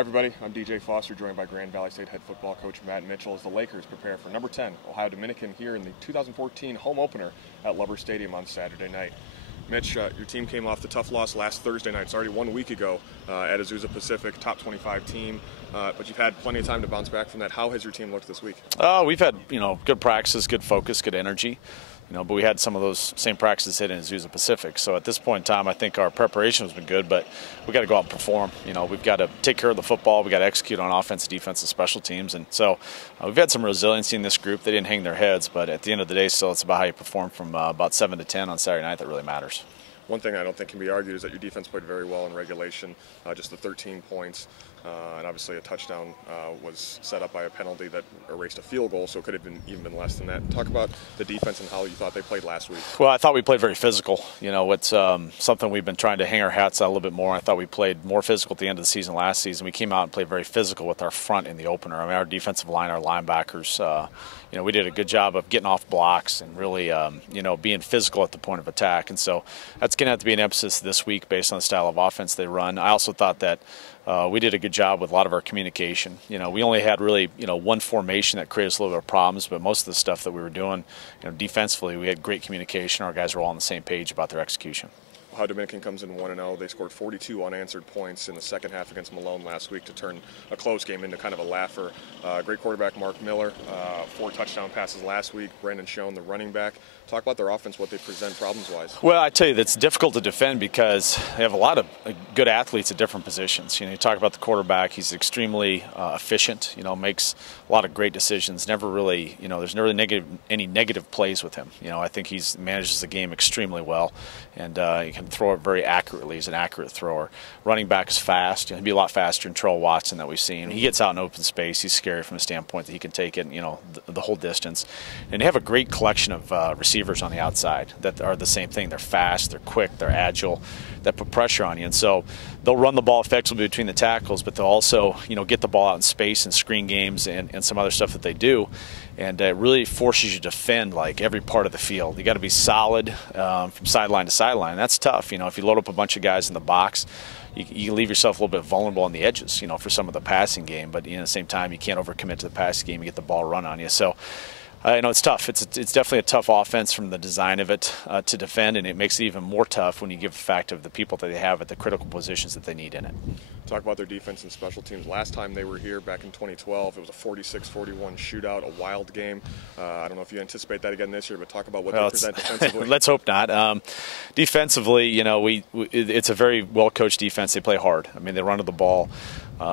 Hi everybody, I'm DJ Foster, joined by Grand Valley State head football coach Matt Mitchell as the Lakers prepare for number 10, Ohio Dominican, here in the 2014 home opener at Lubbers Stadium on Saturday night. Mitch, your team came off the tough loss last Thursday night. It's already 1 week ago at Azusa Pacific, top 25 team, but you've had plenty of time to bounce back from that. How has your team looked this week? We've had good practices, good focus, good energy. But we had some of those same practices hit in Azusa Pacific. So at this point in time, I think our preparation has been good, but we got to go out and perform. We've got to take care of the football. We got to execute on offense, defense, and special teams. And so we've had some resiliency in this group. They didn't hang their heads, but at the end of the day, still, it's about how you perform from about 7 to 10 on Saturday night that really matters. One thing I don't think can be argued is that your defense played very well in regulation, just the 13 points, and obviously a touchdown was set up by a penalty that erased a field goal, so it could have even been less than that. Talk about the defense and how you thought they played last week. Well, I thought we played very physical. It's something we've been trying to hang our hats on a little bit more. I thought we played more physical at the end of the season last season. We came out and played very physical with our front in the opener. I mean, our defensive line, our linebackers, we did a good job of getting off blocks and really, being physical at the point of attack. And so that's going to have to be an emphasis this week based on the style of offense they run. I also thought that we did a good job with a lot of our communication. We only had really, one formation that created us a little bit of problems, but most of the stuff that we were doing, defensively, we had great communication. Our guys were all on the same page about their execution. Ohio Dominican comes in 1-0. They scored 42 unanswered points in the second half against Malone last week to turn a close game into kind of a laugher. Great quarterback Mark Miller, 4 touchdown passes last week. Brandon Schoen, the running back. Talk about their offense, what they present problems-wise. Well, I tell you, that's difficult to defend because they have a lot of good athletes at different positions. You talk about the quarterback; he's extremely efficient. Makes a lot of great decisions. Never really, there's never any negative plays with him. I think he manages the game extremely well, and he can throw it very accurately. He's an accurate thrower. Running back is fast. He'd be a lot faster than Terrell Watson that we've seen. He gets out in open space. He's scary from the standpoint that he can take it, the whole distance. And they have a great collection of receivers on the outside that are the same thing. They're fast, they're quick, they're agile, that put pressure on you. And so they'll run the ball effectively between the tackles, but they'll also, get the ball out in space and screen games and some other stuff that they do. And it really forces you to defend like every part of the field. You got to be solid from sideline to sideline. And that's tough. If you load up a bunch of guys in the box, you leave yourself a little bit vulnerable on the edges, for some of the passing game. But at the same time, you can't overcommit to the passing game and get the ball run on you. So it's tough. It's definitely a tough offense from the design of it to defend, and it makes it even more tough when you give the fact of the people that they have at the critical positions that they need in it. Talk about their defense and special teams. Last time they were here back in 2012, it was a 46-41 shootout, a wild game. I don't know if you anticipate that again this year, but talk about what they present defensively. Let's hope not. Defensively, it's a very well-coached defense. They play hard. I mean, they run to the ball.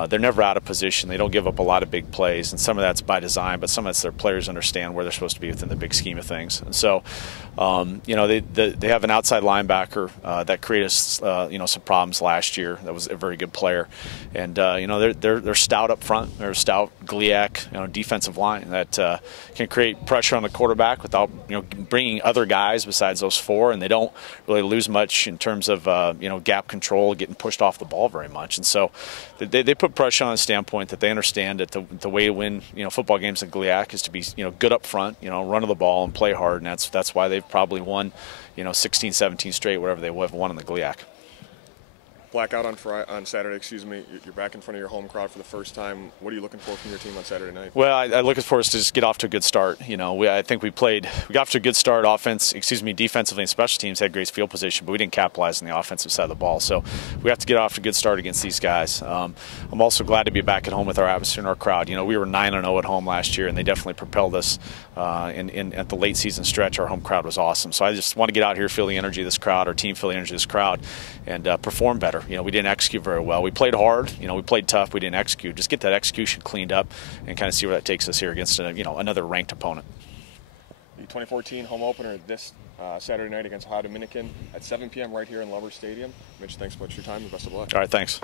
They're never out of position. They don't give up a lot of big plays, and some of that's by design, but some of it's their players understand where they're supposed to be within the big scheme of things. And so, they have an outside linebacker that created us, some problems last year. That was a very good player, and they're stout up front. They're a stout GLIAC, defensive line that can create pressure on the quarterback without bringing other guys besides those 4, and they don't really lose much in terms of gap control, getting pushed off the ball very much, and so they put pressure on the standpoint that they understand that the way to win football games in GLIAC is to be good up front, run to the ball and play hard, and that's why they've probably won 16, 17 straight, whatever they have won in the GLIAC. Blackout on Saturday, you're back in front of your home crowd for the first time. What are you looking for from your team on Saturday night? Well, I look for us to just get off to a good start. I think we got off to a good start. Defensively and special teams had great field position, but we didn't capitalize on the offensive side of the ball. So we have to get off to a good start against these guys. I'm also glad to be back at home with our atmosphere and our crowd. We were 9-0 at home last year, and they definitely propelled us at the late season stretch. Our home crowd was awesome. So I just want to get out here, feel the energy of this crowd, our team feel the energy of this crowd, and perform better. We didn't execute very well. We played hard. We played tough. We didn't execute. Just get that execution cleaned up and kind of see where that takes us here against another ranked opponent. The 2014 home opener this Saturday night against Ohio Dominican at 7 p.m. right here in Lubbers Stadium. Mitch, thanks so much for your time and best of luck. All right, thanks.